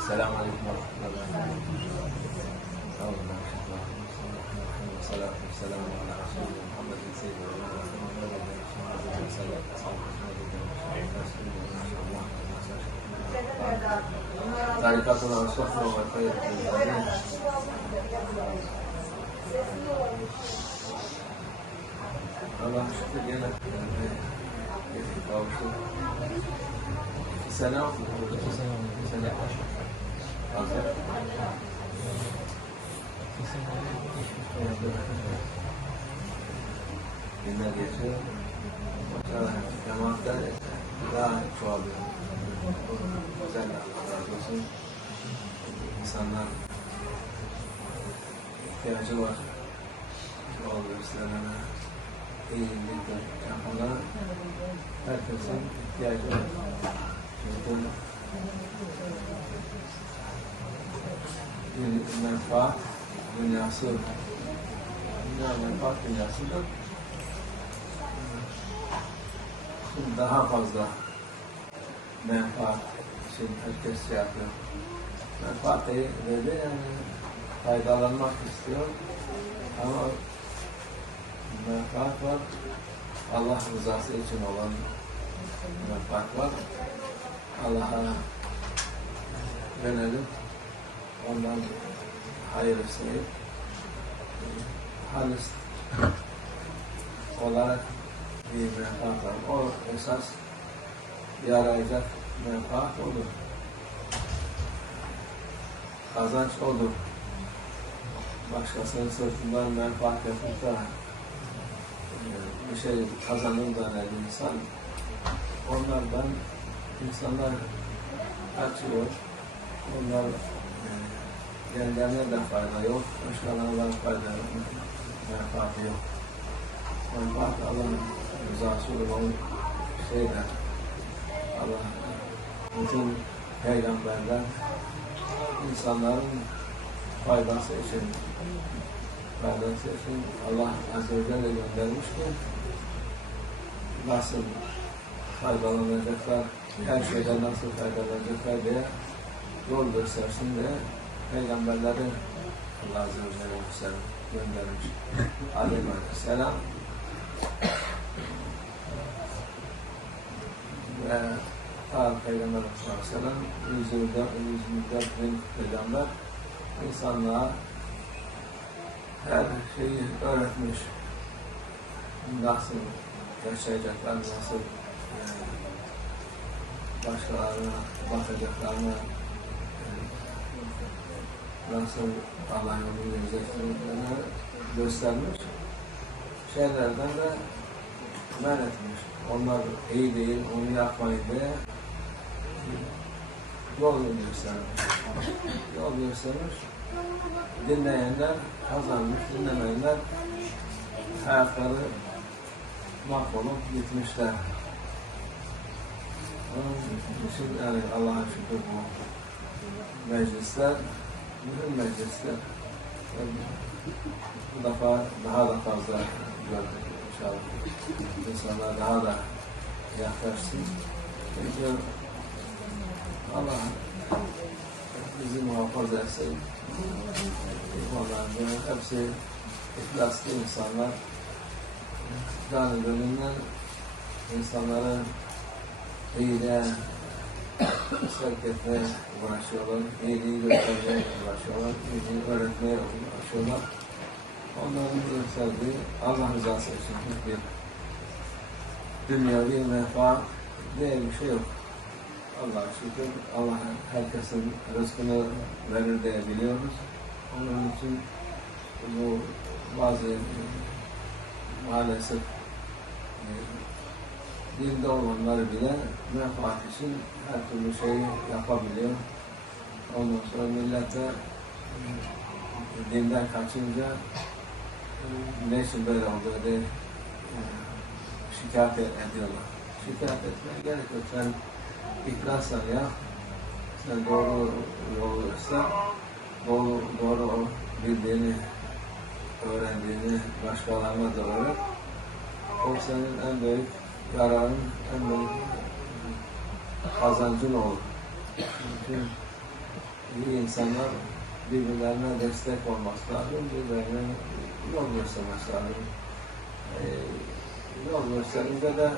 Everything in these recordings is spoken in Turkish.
Selamun Aleyküm ve Rahmetullah. Salatu ve selamu ala Resulü Muhammedin Seyyidina Muhammed tarikatına ve sohbına ve kayıtlarına Allah'a şükür yine kavuştuk. 2 sene oldu. 2 sene fazla. Günler geçiyor. Cemaatler daha çoğalıyor. Güzel, Allah razı olsun. İnsanlar ihtiyacı var. Yol gösterene, iyilikler yapmalara herkesin ihtiyacı var. Çünkü menfaat dünyası, menfaat dünyasıdır. Şimdi daha fazla menfaat için herkes şey yapıyor. Menfaat dedi yani faydalanmak istiyor ama menfaat var, Allah rızası için olan menfaat var. Allah'a yönelim, ondan hayır isteyip halis olarak bir menfaat var. O esas yarayacak menfaat olur. Kazanç olur. Başkasının sırtından menfaat yapıp da bir şey kazanır da bir insan, onlardan insanlar kaçıyor. Onlar kendilerine de fayda yok, başkalarına da fayda yok, menfaati yok. Menfaat Allah'ın rızası olan şeyler. Allah bütün peygamberler insanların faydası için Allah Azze ve Celle göndermiş ki nasıl faydalanacaklar, her şeyden nasıl faydalanacaklar diye yol göstersin diye peygamberleri Allah Azze ve Celle göndermiş. Aleyhisselam ve Peygamber Aleyhisselam 124 bin peygamber insanlığa her şeyi öğretmiş. Nasıl yaşayacaklar, nasıl başkalarına bakacaklarını, nasıl Allah'ın yolunu gözettiklerini göstermiş. Şeylerden de men etmiş. Onlar iyi değil, onu yapmayın diye yol göstermiş. Yol göstermiş. Dinleyenler kazanmış, dinlemeyenler hayatları mahvolup gitmişler. Onun için yani Allah'a şükür bu meclisler, mühim meclisler. Bu defa daha da fazla gördük inşallah. İnsanlar daha da yaklaşsın. Çünkü Allah bizi muhafaza etsin. Onların hepsi ihlaslı insanlar. Canı gönlünden insanları iyiliğe sevk etmeye uğraşıyorlar, iyiliği göstermeye uğraşıyorlar, iyiliği öğretmeye uğraşıyorlar. Onların gösterdiği Allah rızası için bir dünyavi menfaat diye bir şey yok. Allah'a şükür, Allah herkesin rızkını verir diye biliyoruz. Onun için bu bazı maalesef dinde olanlar bile menfaat için her türlü şeyi yapabiliyor. Ondan sonra millete dinden kaçınca ne için böyle oldu diye şikayet ediyorlar. Şikayet etmeye gerek yok. Sen ihlasla ya, sen doğru yolu göster, doğru bildiğini, öğrendiğini başkalarına da öğret. O senin en büyük yararın, en büyük kazancın olur. Çünkü iyi insanlar birbirlerine destek olması lazım, birbirlerine yol göstermesi lazım. Yol gösterince de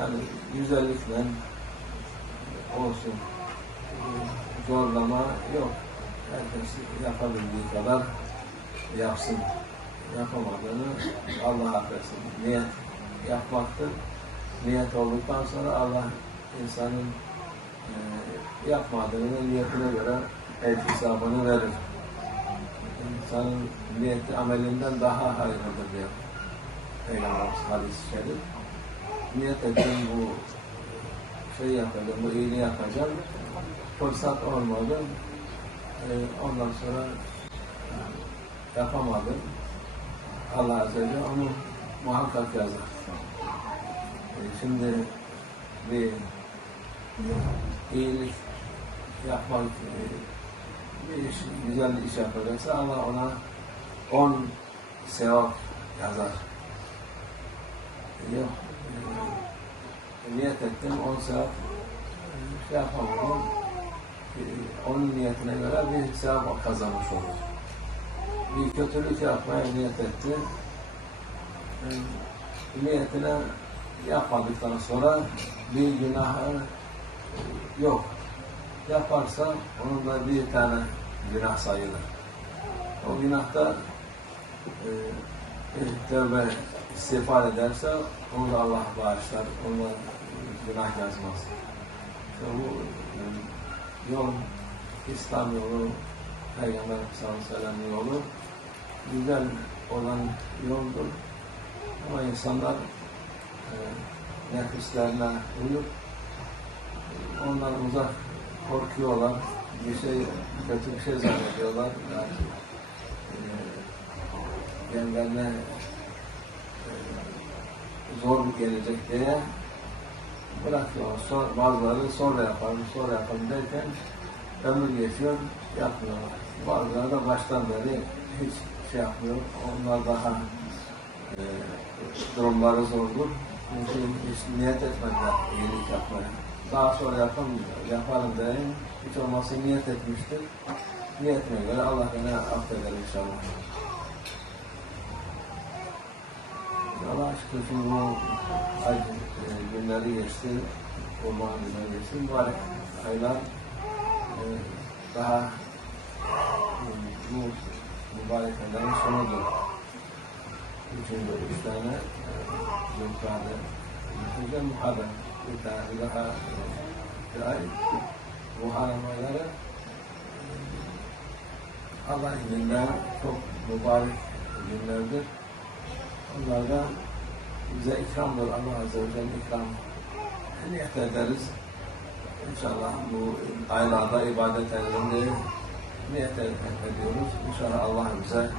yani güzellikle olsun, zorlama yok. Herkes yapabildiği kadar yapsın. Yapamadığını Allah affetsin. Niyet yapmaktır. Niyet olduktan sonra Allah insanın yapmadığını niyetine göre el hesabını verir. İnsanın niyeti amelinden daha hayırlıdır diyor Peygamberimiz hadis-i şerif. Niyet ettim bu şey yapacağım, bu iyiliği yapacağım. Fırsat olmadı. Ondan sonra yapamadım. Allah Azze ve Celle onu muhakkak yazar. Şimdi bir iyilik yapmak, bir iş, güzel bir iş yapacaksa Allah ona 10 sevap yazar. Yok, niyet ettim, 10 sevap şey yapamadım. Onun niyetine göre bir sevap kazanmış olur. Bir kötülük yapmaya niyet etti. Niyetine yapmadıktan sonra bir günahı yok. Yaparsa onun da bir tane günah sayılır. O günahta tövbe istiğfar ederse onu da Allah bağışlar, onu da günah yazmaz. İşte bu yol, İslam yolu, Peygamber sallallahu aleyhi ve sellem yolu güzel olan yoldur. Ama insanlar nefislerine uyup ondan uzak korkuyorlar, bir şey, kötü bir şey zannediyorlar. Yani, kendilerine zor gelecek diye bırakıyorlar. Bazıları sonra yapalım derken ömür geçiyor, yapmıyorlar. Bazıları da baştan beri hiç şey yapmıyor. Onlar daha durumları zordur. Çünkü hiç niyet etmediler iyilik yapmaya. Daha sonra yaparım diyeyim. Hiç olmazsa niyet etmiştir. Niyetine göre Allah beni affeder inşallah. Allah aşkına şimdi bu ay günleri geçti, kurban günleri geçti. Mübarek aylar daha bu mübarek ayların sonudur. Üçüncü, üç tane Zülkade, üçüncü Muharrem, bir tane daha bir ay. Muharrem ayları Allah izniyle çok mübarek günlerdir. Onlardan bize ikramdır. Allah Azze ve Celle ikram niyet ederiz. İnşallah bu aylarda ibadet edelim niyet ediyoruz. İnşallah Allah bize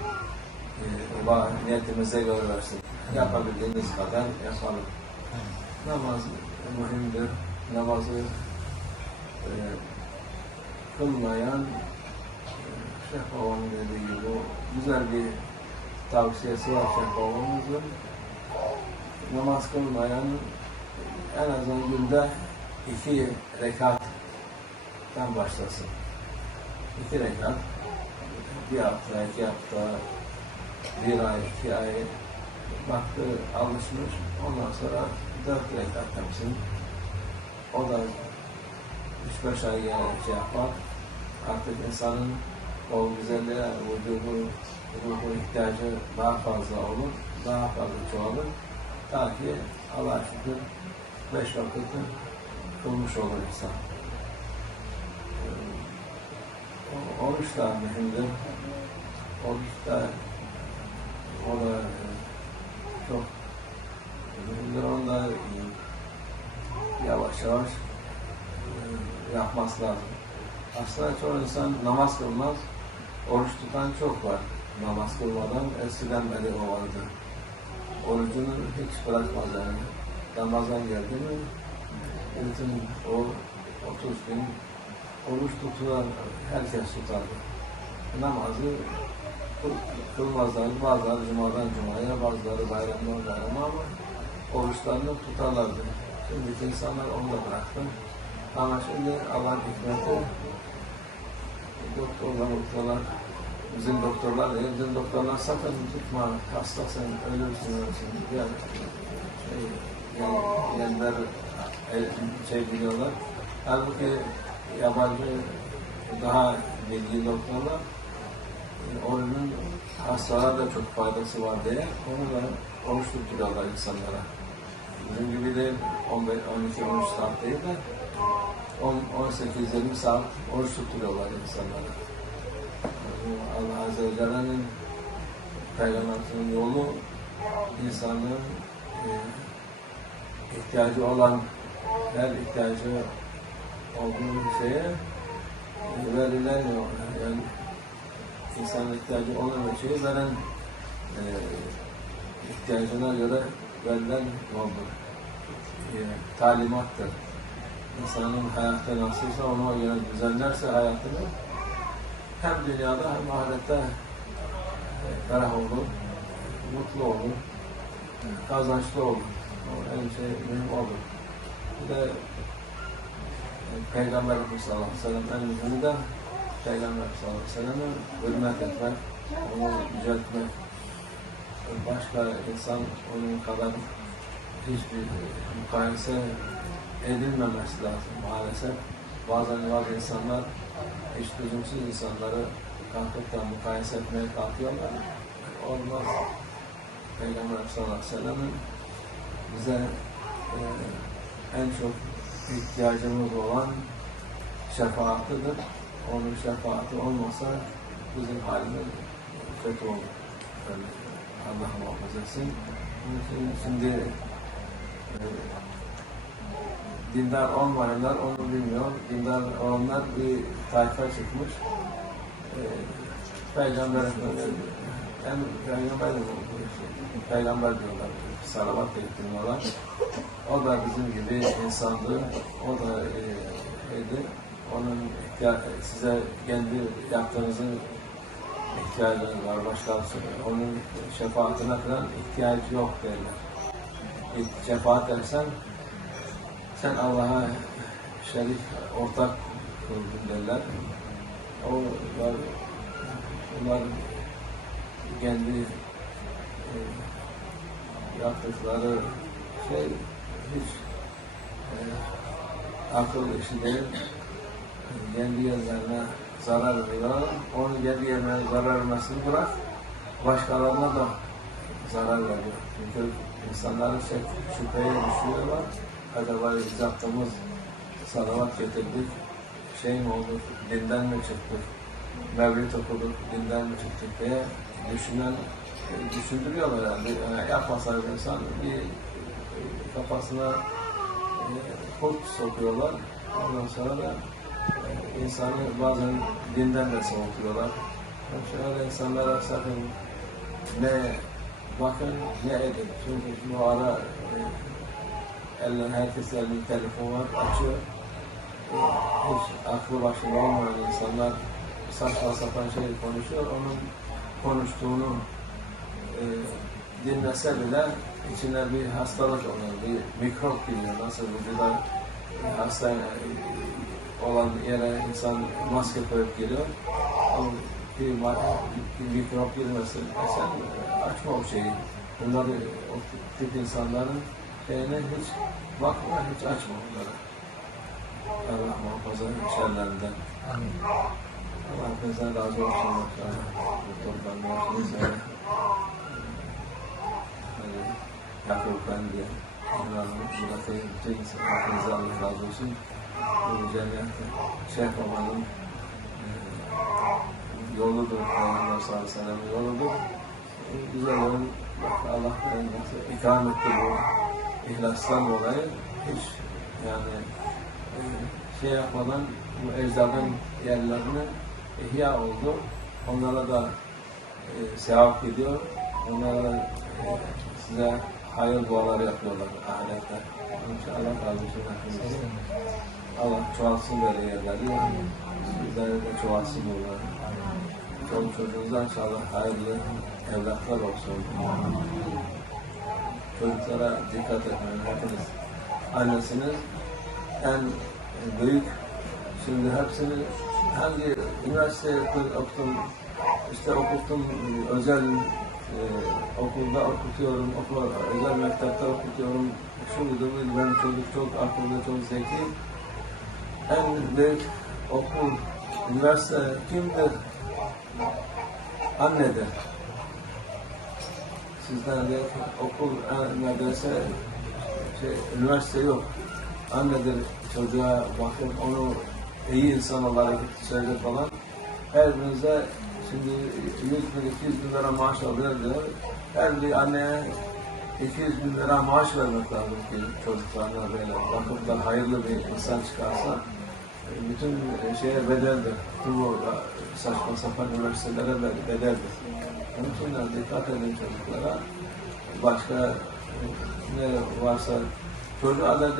niyetimize göre versin. Yapabildiğimiz kadar yapalım. Namaz mühimdir. Namazı kılmayan Şeyh Babam'ın dediği gibi güzel bir tavsiyesi var Şeyh Babam'ın. Namaz kılmayan en azından günde 2 rekattan başlasın. 2 rekat, bir hafta, 2 hafta, 1 ay, 2 ay baktı, alışmış. Ondan sonra 4 rekat yapsın. O da 3-5 ay şey yapar. Artık insanın o güzelliğe, ruhu ihtiyacı daha fazla olur, daha fazla çoğalır. Ta ki Allah'a şükür 5 vakiti kılmış olur insan. Oruç da mühimdir. Oruç da o da çok mühimdir. Onu da yavaş yavaş yapması lazım. Aslında çoğu insan namaz kılmaz, oruç tutan çok var. Namaz kılmadan eskiden beri o vardı. Orucunu hiç bırakmaz yani. Ramazan geldi mi, bütün o 30 gün oruç tutulan herkes tutardı. Namazı kılmazlardı. Bazıları cumadan cumaya, bazıları bayramdan bayrama ama oruçlarını tutarlardı. Şimdiki insanlar onu da bıraktı. Ama şimdi Allah'ın hikmeti doktorlar, bizim doktorlar değil, bizim doktorlar sakın tutma, hasta sen ölürsün diye yerler biliyorlar. Halbuki yabancı daha bilgili doktorlar onun hastalara da çok faydası var diye onu da oruç tutturuyorlar insanlara. Bizim gibi değil 12-13 saat değil de 18-20 saat oruç tutturuyorlar insanlara. Allah Azze ve Celle'nin Peygamber'in yolu insanın ihtiyacı olan her ihtiyacı olduğu şeye verilen yol. Yani insanın ihtiyacı olan şeyi veren ihtiyacına göre verilen yoldur. Talimattır. İnsanın hayatı nasılsa ona göre düzenlerse hayatını hem dünyada hem ahirette ferah olur, mutlu olur, kazançlı olur. O en şey mühim olur. Bir de Peygamber sallallahu aleyhi ve sellem en mühimi de Peygamber sallallahu aleyhi ve sellem'e hürmet etmek, onu yüceltmek. Başka insan onun kadar hiçbir mukayese edilmemesi lazım maalesef. Bazen bazı insanlar hiç lüzumsuz insanları kalkıp da mukayese etmeye kalkıyorlar. Olmaz. Peygamber sallallahu aleyhi ve sellem'in bize en çok ihtiyacımız olan şefaatidir. Onun şefaati olmasa bizim halimiz kötü olur. Allah muhafaza etsin. Şimdi dindar olmayanlar onu bilmiyor. Dindar olanlar bir tayfa çıkmış. Peygamber hem peygamber diyorlar. Salavat ettiriyorlar. O da bizim gibi insandı. O da onun size kendi yaptığınızın ihtiyacınız var. Başkası onun şefaatine falan ihtiyacı yok derler. Şefaat edersen sen Allah'a şerik, ortak kıldın derler. Onlar kendi yaptıkları şey hiç akıl işi değil. Kendi yerlerine zarar veriyor. Onun kendi yerine zarar vermesini bırak, başkalarına da zarar veriyor. Çünkü insanları şüpheye düşüyorlar. Acaba yaptığımız salavat getirdik, şey mi olur, dinden mi çıktık, mevlid okuduk, dinden mi çıktık diye düşündürüyorlar yani. Yapmasaydı insan bir kafasına kurt sokuyorlar. Ondan sonra da insanı bazen dinden de soğutuyorlar. Şöyle insanlara sakın ne bakın ne edin. Çünkü bu ara herkes elinde telefon var, açıyor. Hiç aklı başında olmayan insanlar saçma sapan şey konuşuyor. Onun konuştuğunu dinlese bile içine bir hastalık oluyor, bir mikrop giriyor. Nasıl vücuda hasta olan yere insan maske koyup giriyor. Bir mikrop girmesin. Sen açma o şeyi. Bunları o tip insanların şeyine hiç bakma, hiç açma bunları. Allah muhafaza şerlerinden. Allah hepinizden razı olsun. Doktordan olsun. Yakup ben diye. Buradaki bütün hepinize Allah razı olsun. Bu cemiyette Şeyh Baba'nın yoludur. Peygamber sallallahu aleyhi ve sellem yoludur. Güzel yolun Allah ikram etti bu ihlastan dolayı hiç yani şey yapmadan bu ecdadın yerlerine ihya oldu. Onlara da sevap gidiyor. Onlara da size hayır duaları yapıyorlar ahirette. İnşallah razı olsun. Allah çoğalsın böyle yerleri. Sizlere de çoğalsın bunlar. Çoluk çocuğunuzdan inşallah hayırlı evlatlar olsun. Çocuklara dikkat etmeyin. Hepiniz annesinin en büyük Şimdi hepsini hangi üniversiteye okudum, işte okuttum, özel okulda okutuyorum, özel mektepte okutuyorum. Şudur, ben çocuk çok akıllı, çok zeki. En büyük okul, üniversite kimdir? Annedir. Sizden de okul, medrese, üniversite yok. Annedir, çocuğa bakıp onu iyi insan olarak yetiştirecek falan. Her birinize şimdi 100 bin, 200 bin lira maaş alıyor diyor. Her bir anneye 200 bin lira maaş vermek lazım ki çocuklarına böyle bakıp da hayırlı bir insan çıkarsa bütün şeye bedeldir. Tüm o saçma sapan üniversitelere bedeldir. Onun için dikkat edin çocuklara. Başka ne varsa çocuğa da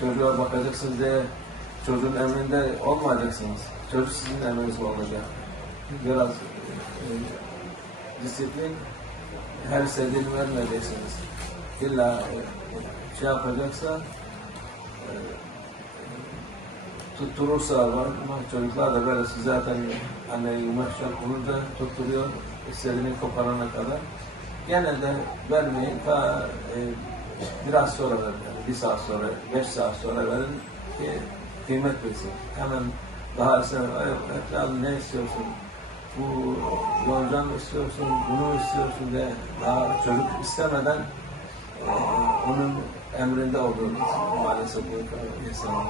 çocuğa bakacaksınız diye çocuğun emrinde olmayacaksınız. Çocuk sizin emrinizde olacak. Biraz disiplin, her istediğini vermeyeceksiniz. İlla şey yapacaksa tutturursa var ama çocuklar da böyle zaten anneyi yumuşak olunca tutturuyor istediğini koparana kadar. Gene de vermeyin ta biraz sonra verin. Yani 1 saat sonra, 5 saat sonra verin ki kıymet bilsin. Hemen daha evladım ne istiyorsun? Bu yolcan mı istiyorsun, bunu istiyorsun diye daha çocuk istemeden onun emrinde olduğunu maalesef bu insanlar.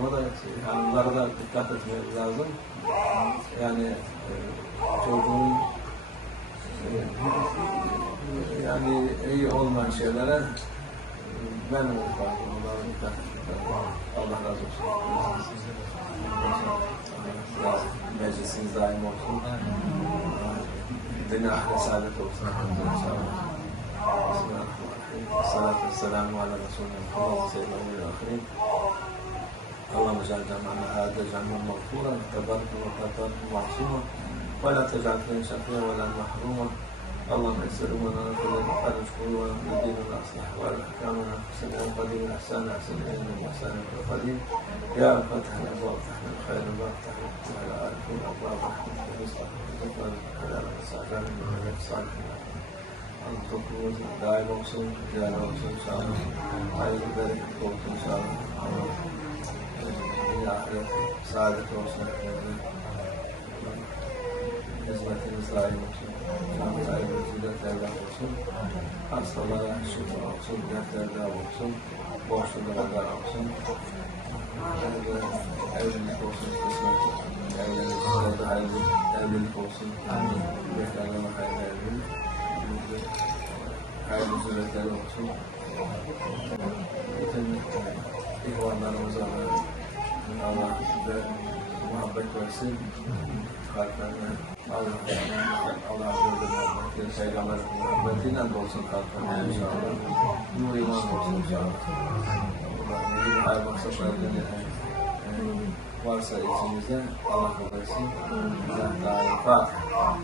Ama da yani bunlara da dikkat etmemiz lazım. Yani çocuğun yani iyi olmayan şeylere ben farkım onlara dikkat etmem. Allah razı olsun. Meclisiniz daim olsun. Dünya ahire saadet olsun. Salatu vesselamu ala Resulullah seyyidina ve ahirin. اللهم اجعل جمعنا هذا جمعا مغفورا تبارك وتعالى معصوما ولا تجعل فينا شقيا ولا محروما اللهم يسر امورنا وفرج قلوبنا وديننا اصلح واحكامنا حسن القدير الاحسان احسن العلم واحسان القدير يا فتح الابواب فتح الخير الباب فتح وعلى اله كل ابواب رحمتك ورزقك وذكرك وحلال السعدان من الصالحين Toplumumuz daim olsun, değerli olsun, sağ olun. Hayırlı bereketli olsun, sağ olun. Ahiret, saadet olsun hepimizin. Hizmetiniz daim olsun. Şanlarımızın dertlerden olsun. Hastalara şifa olsun, dertlerden olsun. Borçlulardan olsun. Evlilik olsun, kısmet. Evlilikte hayırlı evlilik olsun. Beklerden hayırlı evlilik. Hayırlı zürretler olsun. Bütün ihvanlarımıza Allah size muhabbet versin. Kalplerine Allah'a böyle muhabbet, Peygamber'in muhabbetiyle de olsun kalplerine inşallah. Nur iman olsun inşallah. Allah'ın hayır maksatlarını varsa içimizde Allah versin. Daha iyi. Fatiha.